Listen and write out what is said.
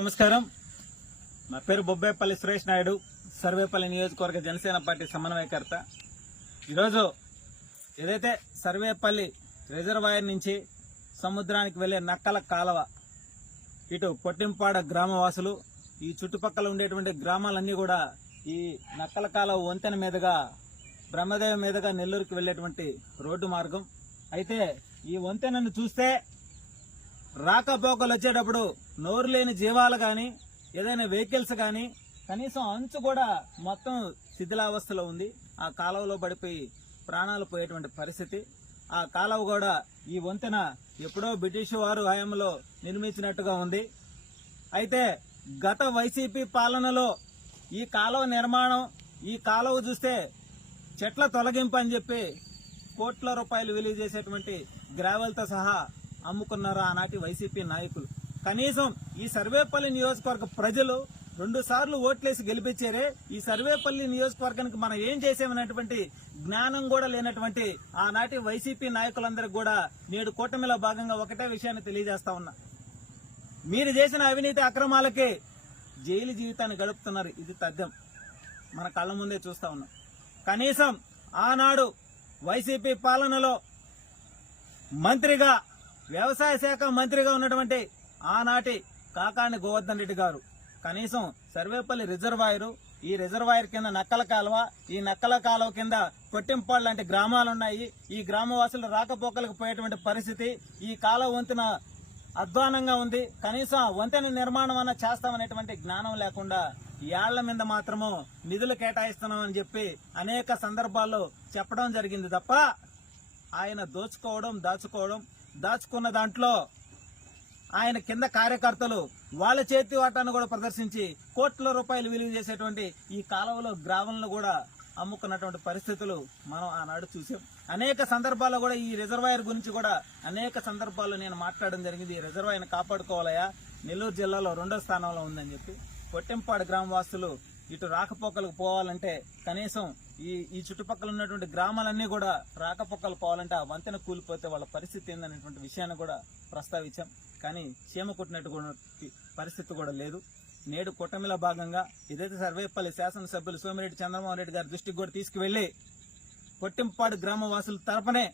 నమస్కారం, నా పేరు బొబ్బేపల్లి సురేష్ నాయుడు, సర్వేపల్లి నియోజకవర్గ జనసేన పార్టీ సమన్వయకర్త. ఈరోజు ఏదైతే సర్వేపల్లి రిజర్వాయర్ నుంచి సముద్రానికి వెళ్లే నక్కల కాలవ, ఇటు పొట్టింపాడ గ్రామవాసులు, ఈ చుట్టుపక్కల ఉండేటువంటి గ్రామాలన్నీ కూడా ఈ నక్కల కాలవ వంతెన మీదుగా బ్రహ్మదేవ మీదుగా నెల్లూరుకి వెళ్లేటువంటి రోడ్డు మార్గం. అయితే ఈ వంతెనను చూస్తే రాకపోకలు వచ్చేటప్పుడు నోరు లేని జీవాలు గాని, ఏదైనా వెహికల్స్ గాని కనీసం అంచు కూడా మొత్తం శిథిలావస్థలో ఉంది. ఆ కాలువలో పడిపోయి ప్రాణాలు పోయేటువంటి పరిస్థితి. ఆ కాలువ కూడా ఈ వంతెన ఎప్పుడో బ్రిటిష్ వారు హయాంలో నిర్మించినట్టుగా ఉంది. అయితే గత వైసీపీ పాలనలో ఈ కాలువ నిర్మాణం, ఈ కాలువ చూస్తే చెట్ల తొలగింపు అని చెప్పి కోట్ల రూపాయలు విలువ చేసేటువంటి గ్రావెల్తో సహా అమ్ముకున్నారు ఆనాటి వైసీపీ నాయకులు. కనీసం ఈ సర్వేపల్లి నియోజకవర్గ ప్రజలు 2 సార్లు ఓట్లేసి గెలిపించారే, ఈ సర్వేపల్లి నియోజకవర్గానికి మనం ఏం చేసామనేటువంటి జ్ఞానం కూడా లేనటువంటి ఆనాటి వైసీపీ నాయకులందరికీ కూడా నేడు కూటమిలో భాగంగా ఒకటే విషయాన్ని తెలియజేస్తా ఉన్నా. మీరు చేసిన అవినీతి అక్రమాలకి జైలు జీవితాన్ని గడుపుతున్నారు. ఇది తథ్యం, మన కళ్ళ ముందే చూస్తా ఉన్నాం. కనీసం ఆనాడు వైసీపీ పాలనలో మంత్రిగా, వ్యవసాయ శాఖ మంత్రిగా ఉన్నటువంటి ఆనాటి కాకాని గోవర్ధన్ రెడ్డి గారు కనీసం సర్వేపల్లి రిజర్వాయరు, ఈ రిజర్వాయర్ కింద నక్కల కాలువ, ఈ నక్కల కాలువ కింద కొట్టింపాడు లాంటి గ్రామాలున్నాయి. ఈ గ్రామవాసులు రాకపోకలకు పోయేటువంటి పరిస్థితి. ఈ కాలువ వంతెన అధ్వానంగా ఉంది. కనీసం వంతెన నిర్మాణం అన్న చేస్తామనేటువంటి జ్ఞానం లేకుండా ఏళ్ల మీద మాత్రము నిధులు కేటాయిస్తున్నామని చెప్పి అనేక సందర్భాల్లో చెప్పడం జరిగింది తప్ప ఆయన దాచుకున్న దాంట్లో ఆయన కింద కార్యకర్తలు వాళ్ళ చేతి వాటాన్ని కూడా ప్రదర్శించి కోట్ల రూపాయలు విలువ చేసేటువంటి ఈ కాలువలో గ్రావెల్ను కూడా అమ్ముకున్నటువంటి పరిస్థితులు మనం ఆనాడు చూసాం. అనేక సందర్భాల్లో కూడా ఈ రిజర్వాయర్ గురించి కూడా అనేక సందర్భాల్లో నేను మాట్లాడడం జరిగింది. ఈ రిజర్వాయర్ని కాపాడుకోవాలయా, నెల్లూరు జిల్లాలో 2వ స్థానంలో ఉందని చెప్పి. పొట్టింపాడు గ్రామవాసులు ఇటు రాకపోకలకు పోవాలంటే కనీసం ఈ చుట్టుపక్కల ఉన్నటువంటి గ్రామాలన్నీ కూడా రాకపోకలు పోవాలంటే ఆ వంతెన కూలిపోతే వాళ్ళ పరిస్థితి ఏందనేటువంటి విషయాన్ని కూడా ప్రస్తావించాం. కానీ చీమ కొట్టినటువంటి పరిస్థితి కూడా లేదు. నేడు కూటమిలో భాగంగా ఇదైతే సర్వేపల్లి శాసనసభ్యులు సోమిరెడ్డి చంద్రమోహన్ రెడ్డి గారి దృష్టికి కూడా తీసుకువెళ్లి పొట్టింపాడు గ్రామవాసుల తరపునే